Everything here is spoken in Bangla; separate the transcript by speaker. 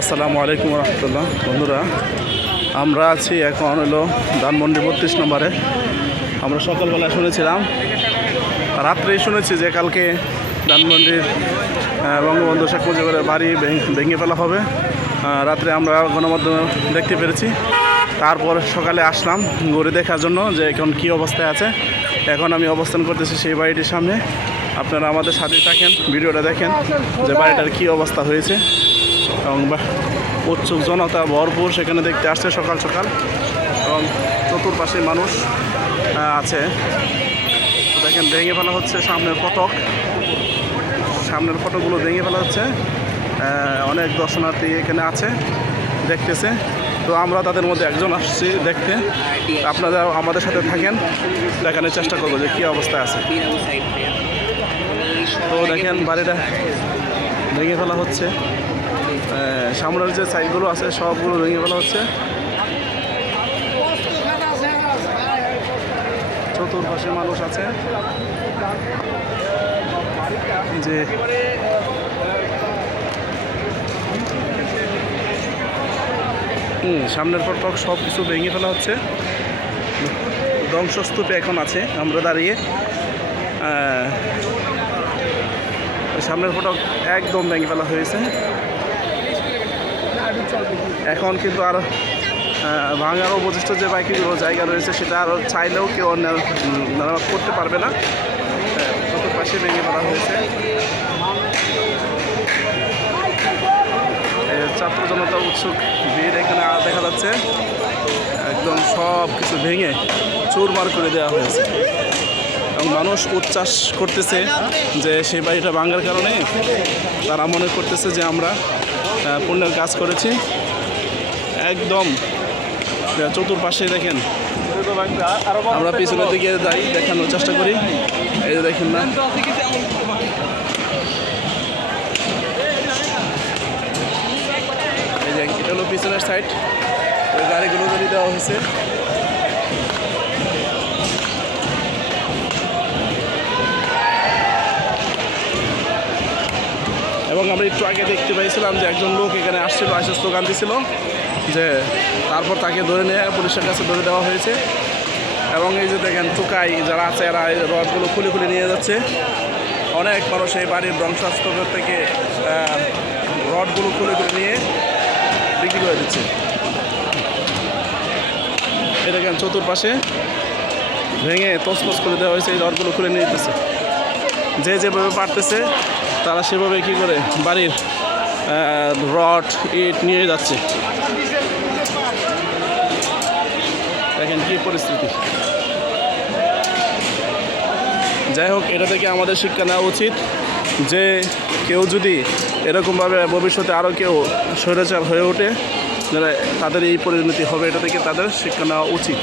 Speaker 1: আসসালামু আলাইকুম রহমতুল্লাহ। বন্ধুরা, আমরা আছি এখন হলো ধানমন্ডি বত্রিশ নম্বরে। আমরা সকালবেলা শুনেছিলাম, রাত্রেই শুনেছি যে কালকে ধানমন্ডির বঙ্গবন্ধু শেখ মুজিবের বাড়ি ভেঙ- ভেঙে ফেলা হবে। রাত্রে আমরা গণমাধ্যমে দেখতে পেরেছি। তারপর সকালে আসলাম ঘুরে দেখার জন্য যে এখন কী অবস্থায় আছে। এখন আমি অবস্থান করতেছি সেই বাড়িটির সামনে। আপনারা আমাদের সাথে থাকেন, ভিডিওটা দেখেন যে বাড়িটার কী অবস্থা হয়েছে। এবং উৎসুক জনতা ভরপুর সেখানে দেখতে আসছে সকাল সকাল এবং চতুর্পাশে মানুষ আছে। দেখেন, ভেঙে ফেলা হচ্ছে সামনের ফটক। সামনের ফটকগুলো ভেঙে ফেলা হচ্ছে। অনেক দর্শনার্থী এখানে আছে, দেখতেছে। তো আমরা তাদের মধ্যে একজন আসছি দেখতে। আপনারা আমাদের সাথে থাকেন, দেখানোর চেষ্টা করব যে কী অবস্থা আছে। তো দেখেন, বাড়িটা ভেঙে ফেলা হচ্ছে। সামনের যে সাইডগুলো আছে, সবগুলো ভেঙে ফেলা হচ্ছে। চতুর্পাশে মানুষ আছে। যে সামনের ফটক সব কিছু ভেঙে ফেলা হচ্ছে। ধ্বংসস্তূপে এখন আছে, আমরা দাঁড়িয়ে। সামনের ফটক একদম ভেঙে ফেলা হয়েছে। এখন কিন্তু আর ভাঙার অবশিষ্ট যে বাকিগুলো জায়গা রয়েছে সেটা আরও চাইলেও কেউ মেরামত করতে পারবে না। পাশে ভেঙে ফেলা হয়েছে। ছাত্র জনতা উৎসুক, ভিড় এখানে আ- দেখা যাচ্ছে। একদম সব কিছু ভেঙে চুরমার করে দেওয়া হয়েছে। এবং মানুষ উচ্ছ্বাস করতেছে যে সেই বাড়িটা ভাঙার কারণে। তারা মনে করতেছে যে আমরা পুণ্যের কাজ করেছি। একদম। চতুর্পাশে দেখেন। আমরা পিছনের দিকে যাই, দেখানোর চেষ্টা করি। এই যে দেখেন না। এই যে, এটা হলো পিছনের সাইড ওই গাড়িগুলো যদি দেওয়া হয়েছে। এবং আমরা একটু আগে দেখতে পাইছিলাম যে একজন লোক এখানে আসছিল আইসে স্লোগান দিছিল। যে তারপর তাকে ধরে নিয়ে পুলিশের কাছে ধরে দেওয়া হয়েছে। এবং এই যে দেখেন টুকাই যারা আছে, এরা এই রডগুলো খুলে খুলে নিয়ে যাচ্ছে। অনেক মানুষ এই বাড়ির ধ্বংসাস্তর থেকে রডগুলো খুলে খুলে নিয়ে বিক্রি করে দিচ্ছে। এই দেখেন চতুর্পাশে ভেঙে তসতস করে দেওয়া হয়েছে, এই রডগুলো খুলে নিয়ে যেতেছে যে যেভাবে পারতেছে, তারা সেভাবে কি করে বাড়ির রড, ইট নিয়ে যাচ্ছে। দেখেন পরিস্থিতি। যাই হোক, এটা থেকে আমাদের শিক্ষা নেওয়া উচিত যে কেউ যদি এরকমভাবে ভবিষ্যতে আরও কেউ স্বৈরাচার হয়ে ওঠে তাদের এই পরিণতি হবে। এটা থেকে তাদের শিক্ষা নেওয়া উচিত।